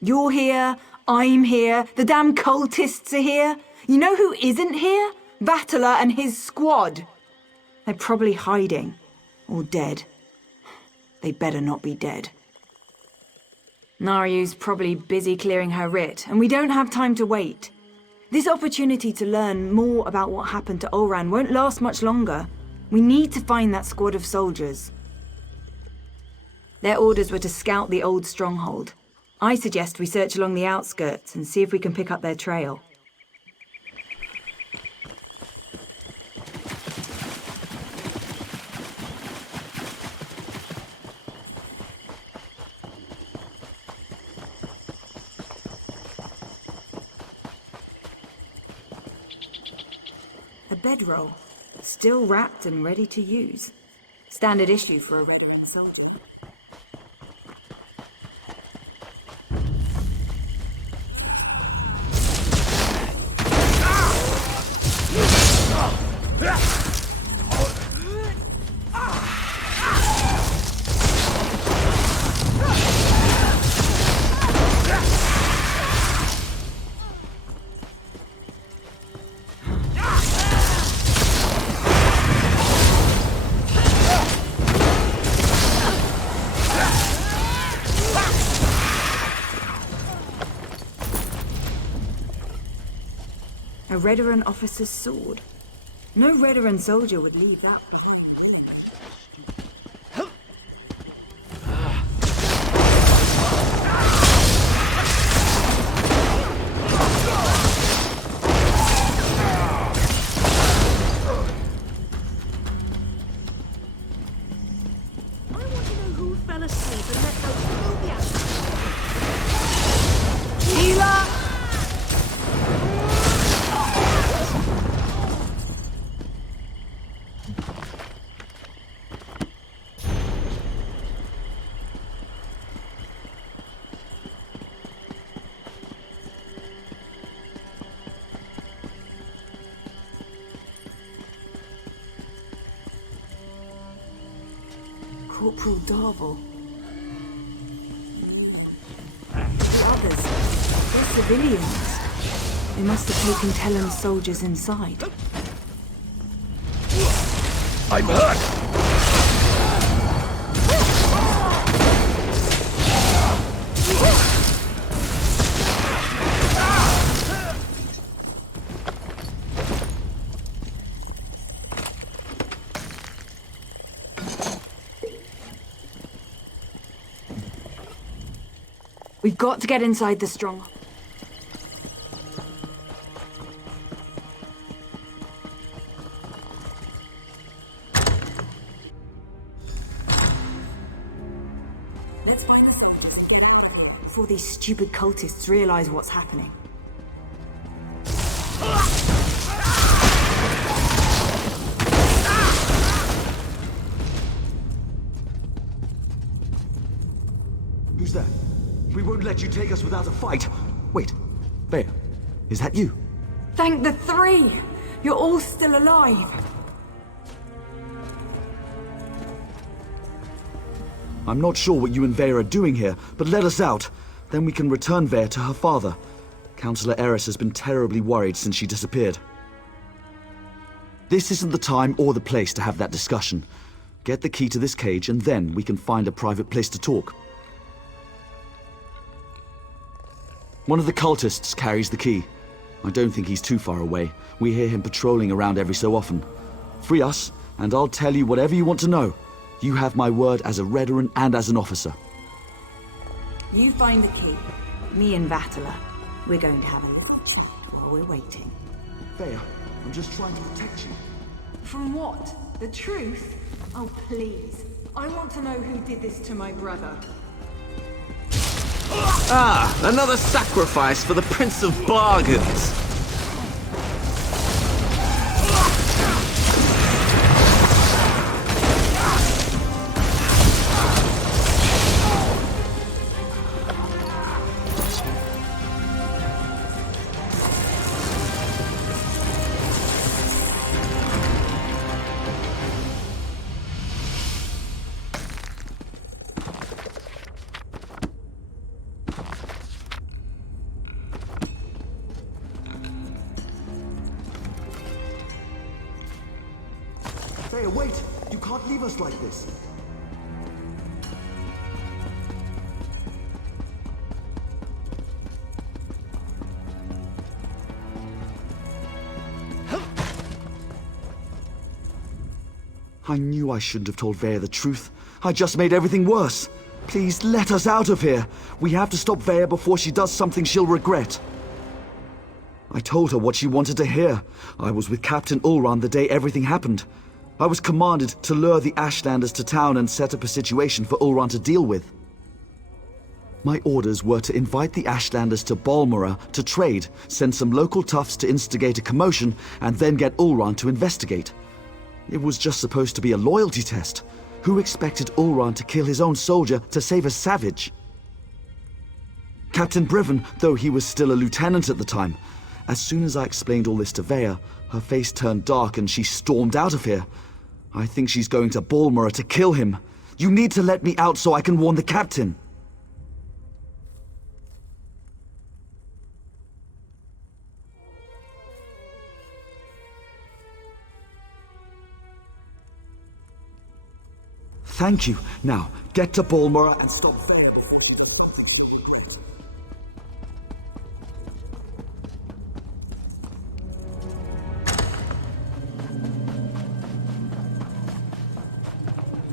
You're here, I'm here, the damn cultists are here. You know who isn't here? Vatala and his squad. They're probably hiding. Or dead. They better not be dead. Naryu's probably busy clearing her writ, and we don't have time to wait. This opportunity to learn more about what happened to Olran won't last much longer. We need to find that squad of soldiers. Their orders were to scout the old stronghold. I suggest we search along the outskirts and see if we can pick up their trail. A bedroll, still wrapped and ready to use. Standard issue for a red soldier. A Redoran officer's sword. No Redoran soldier would leave that. I want to know who fell asleep and let those phobias. Healer! Corporal Darvel. The others, they're civilians. They must have taken Tellen's soldiers inside. I'm hurt! We've got to get inside the stronghold. Let's find out before these stupid cultists realize what's happening. Who's that? We won't let you take us without a fight. Wait, Bea, is that you? Thank the three! You're all still alive! I'm not sure what you and Vea are doing here, but let us out. Then we can return Vea to her father. Councillor Eris has been terribly worried since she disappeared. This isn't the time or the place to have that discussion. Get the key to this cage and then we can find a private place to talk. One of the cultists carries the key. I don't think he's too far away. We hear him patrolling around every so often. Free us, and I'll tell you whatever you want to know. You have my word as a Redoran and as an officer. You find the key. Me and Vatala. We're going to have a look while we're waiting. Vea, I'm just trying to protect you. From what? The truth? Oh, please. I want to know who did this to my brother. Ah, another sacrifice for the Prince of Bargains. Vaya, wait! You can't leave us like this. I knew I shouldn't have told Vaya the truth. I just made everything worse. Please, let us out of here. We have to stop Vaya before she does something she'll regret. I told her what she wanted to hear. I was with Captain Ulran the day everything happened. I was commanded to lure the Ashlanders to town and set up a situation for Ulran to deal with. My orders were to invite the Ashlanders to Balmora to trade, send some local toughs to instigate a commotion, and then get Ulran to investigate. It was just supposed to be a loyalty test. Who expected Ulran to kill his own soldier to save a savage? Captain Briven, though he was still a lieutenant at the time, as soon as I explained all this to Vaya, her face turned dark and she stormed out of here. I think she's going to Balmora to kill him. You need to let me out so I can warn the captain. Thank you. Now, get to Balmora and stop Vaya.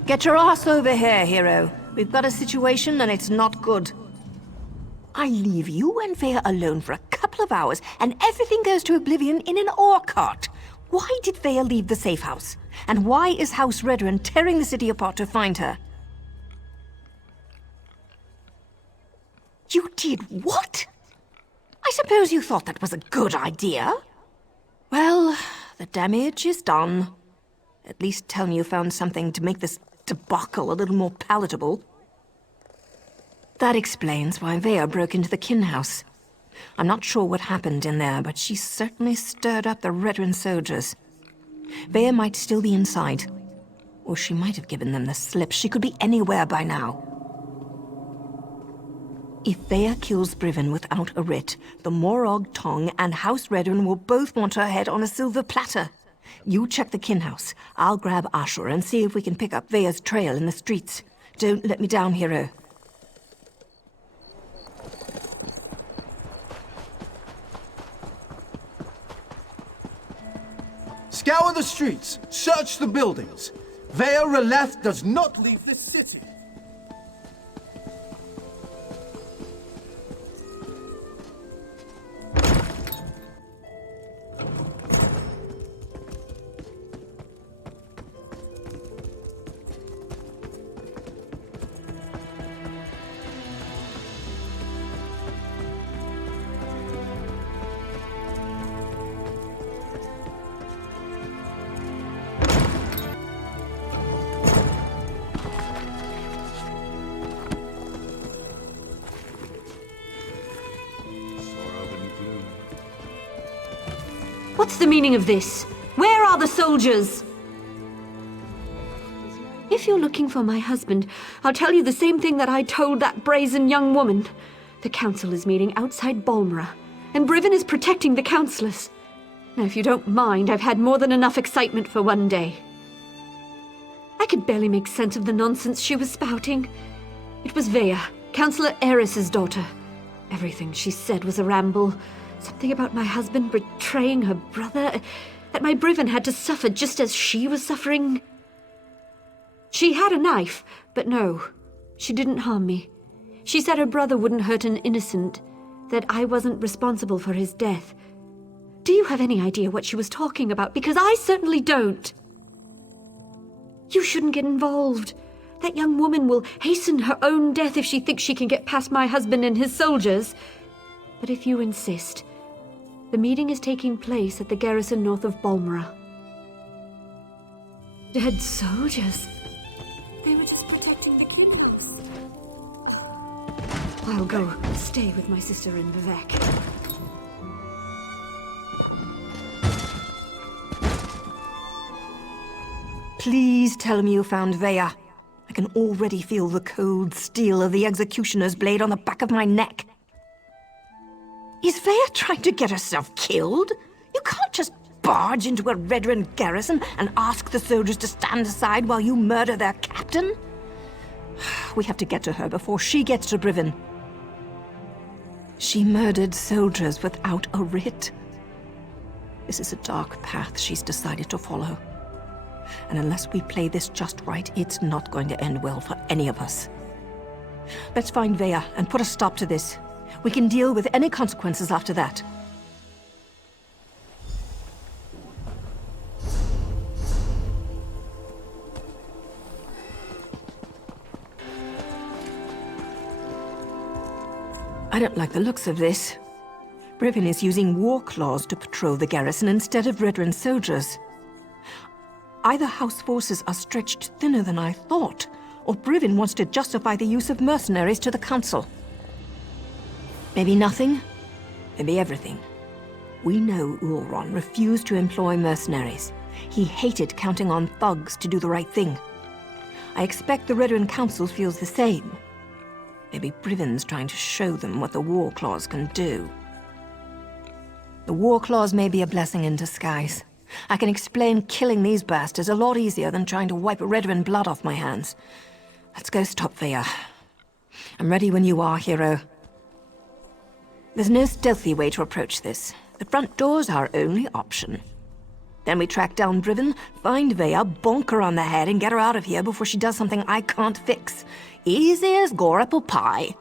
Get your ass over here, hero. We've got a situation and it's not good. I leave you and Vaya alone for a couple of hours and everything goes to oblivion in an ore cart. Why did Vaya leave the safe house? And why is House Redren tearing the city apart to find her? You did what? I suppose you thought that was a good idea? Well, the damage is done. At least tell me you found something to make this debacle a little more palatable. That explains why Vaya broke into the kin house. I'm not sure what happened in there, but she certainly stirred up the Redren soldiers. Vaya might still be inside. Or she might have given them the slip. She could be anywhere by now. If Vaya kills Briven without a writ, the Morog Tong and House Redren will both want her head on a silver platter. You check the kin house. I'll grab Ashur and see if we can pick up Vaya's trail in the streets. Don't let me down, hero. Scour the streets, search the buildings. Vaya Releth does not leave this city. What's the meaning of this? Where are the soldiers? If you're looking for my husband, I'll tell you the same thing that I told that brazen young woman. The council is meeting outside Balmora, and Briven is protecting the councillors. Now, if you don't mind, I've had more than enough excitement for one day. I could barely make sense of the nonsense she was spouting. It was Vaya, Councillor Eris's daughter. Everything she said was a ramble. Something about my husband betraying her brother, that my Briven had to suffer just as she was suffering. She had a knife, but no, she didn't harm me. She said her brother wouldn't hurt an innocent, that I wasn't responsible for his death. Do you have any idea what she was talking about? Because I certainly don't. You shouldn't get involved. That young woman will hasten her own death if she thinks she can get past my husband and his soldiers. But if you insist, the meeting is taking place at the garrison north of Balmora. Dead soldiers? They were just protecting the kin house. I'll go stay with my sister in Vivek. Please tell me you found Vaya. I can already feel the cold steel of the executioner's blade on the back of my neck. Is Vaya trying to get herself killed? You can't just barge into a Redren garrison and ask the soldiers to stand aside while you murder their captain? We have to get to her before she gets to Brivin. She murdered soldiers without a writ. This is a dark path she's decided to follow. And unless we play this just right, it's not going to end well for any of us. Let's find Vea and put a stop to this. We can deal with any consequences after that. I don't like the looks of this. Brivin is using war claws to patrol the garrison instead of Redren soldiers. Either House forces are stretched thinner than I thought, or Brivin wants to justify the use of mercenaries to the Council. Maybe nothing, maybe everything. We know Ulron refused to employ mercenaries. He hated counting on thugs to do the right thing. I expect the Redren Council feels the same. Maybe Brivin's trying to show them what the War Claws can do. The War Claws may be a blessing in disguise. I can explain killing these bastards a lot easier than trying to wipe Redren blood off my hands. Let's go stop Vea. I'm ready when you are, hero. There's no stealthy way to approach this. The front door's our only option. Then we track down Brivin, find Vea, bonk her on the head, and get her out of here before she does something I can't fix. Easy as gore apple pie.